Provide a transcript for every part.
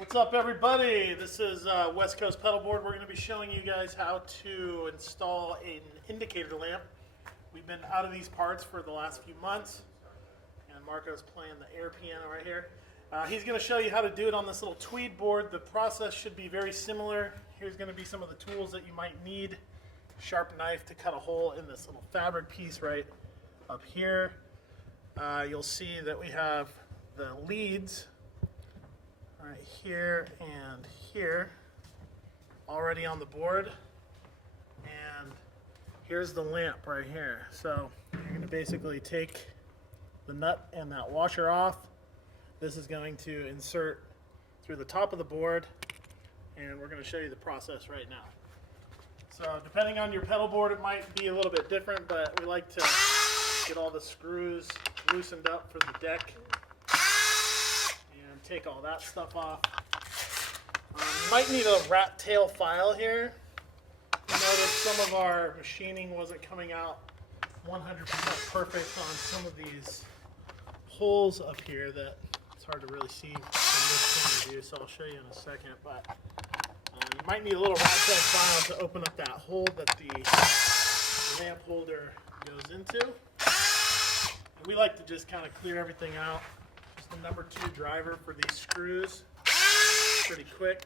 What's up, everybody? This is West Coast Pedalboard. We're going to be showing you guys how to install an indicator lamp. We've been out of these parts for the last few months, and Marco's playing the air piano right here. He's going to show you how to do it on this little tweed board. The process should be very similar. Here's going to be some of the tools that you might need. Sharp knife to cut a hole in this little fabric piece right up here. You'll see that we have the leads right here and here already on the board, and here's the lamp right here. So you're going to basically take the nut and that washer off. This is going to insert through the top of the board, and we're going to show you the process right now. So depending on your pedal board, it might be a little bit different, but we like to get all the screws loosened up for the deck and take all that stuff off. You might need a rat tail file here. You notice some of our machining wasn't coming out 100% perfect on some of these holes up here that it's hard to really see from this point of view, so I'll show you in a second. But you might need a little rat tail file to open up that hole that the lamp holder goes into. And we like to just kind of clear everything out. Just the number 2 driver for these screws. Pretty quick.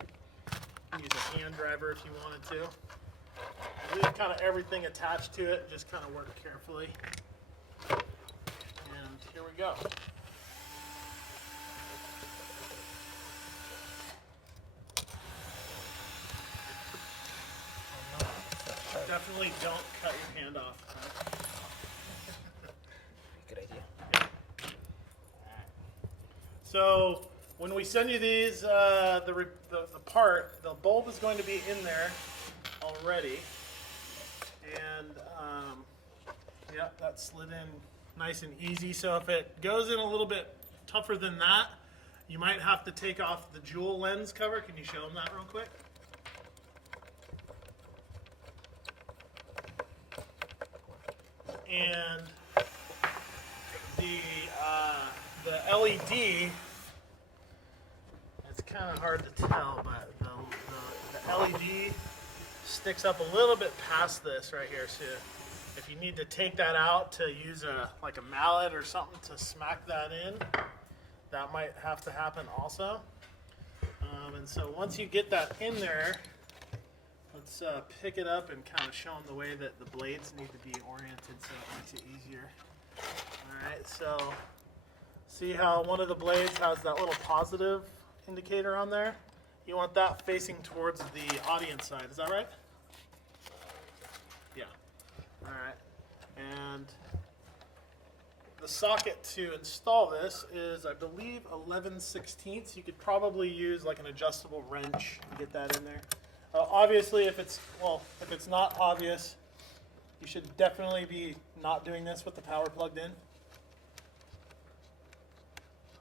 You can use a hand driver if you wanted to. Leave kind of everything attached to it. Just kind of work carefully. And here we go. Definitely don't cut your hand off. Good idea. So when we send you these, the part, the bulb is going to be in there already, and yeah, that slid in nice and easy. So if it goes in a little bit tougher than that, you might have to take off the jewel lens cover. Can you show them that real quick? And the LED, it's kind of hard to tell, but the LED sticks up a little bit past this right here. So if you need to take that out to use like a mallet or something to smack that in, that might have to happen also. And so once you get that in there, let's pick it up and kind of show them the way that the blades need to be oriented so it makes it easier. Alright, so see how one of the blades has that little positive indicator on there? You want that facing towards the audience side, is that right? Yeah. Alright. And the socket to install this is, I believe, 11/16. You could probably use like an adjustable wrench to get that in there. Obviously, if it's not obvious, you should definitely be not doing this with the power plugged in.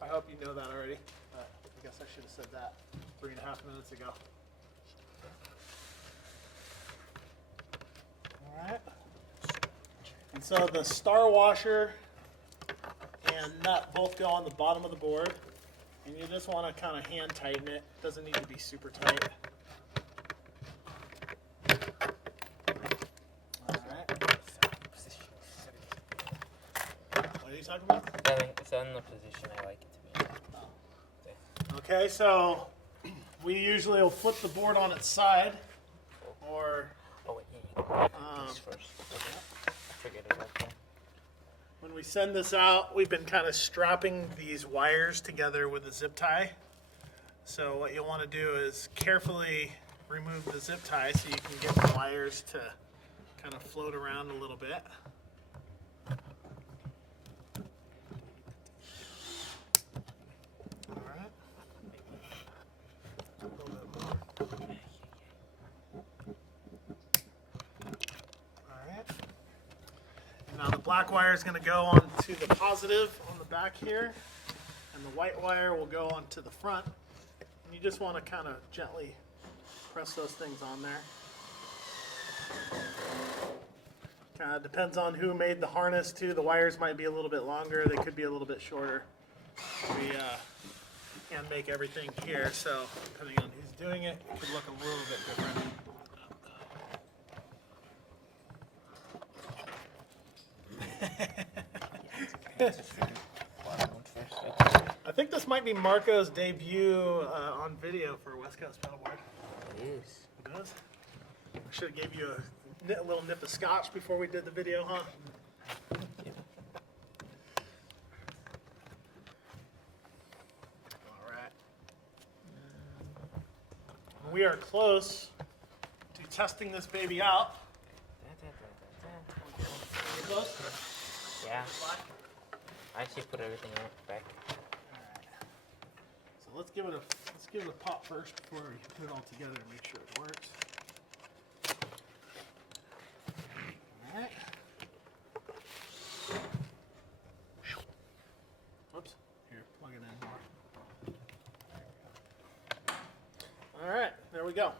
I hope you know that already. I guess I should have said that 3.5 minutes ago. Alright. And so the star washer and nut both go on the bottom of the board. And you just want to kind of hand tighten it. It doesn't need to be super tight. What are you talking about? It's in the position I like it to be. Oh. Okay, so we usually will flip the board on its side, or These first. Okay. Forget it right there. when we send this out, we've been kind of strapping these wires together with a zip tie. So what you'll want to do is carefully remove the zip tie so you can get the wires to kind of float around a little bit. Alright. A little bit more. Alright. And now the black wire is going to go onto the positive on the back here, and the white wire will go onto the front. And you just want to kind of gently press those things on there. Kind of depends on who made the harness too. The wires might be a little bit longer. They could be a little bit shorter. We hand make everything here, so depending on who's doing it, it could look a little bit different. I think this might be Marco's debut on video for West Coast Pedalboard. It is. It is? I should have gave you a little nip of scotch before we did the video, huh? Yep. All right. We are close to testing this baby out. You close? Yeah. I actually put everything back. So let's give it a pop first before we put it all together and make sure it works. All right. Whoops. Here, plug it in more. All right, there we go.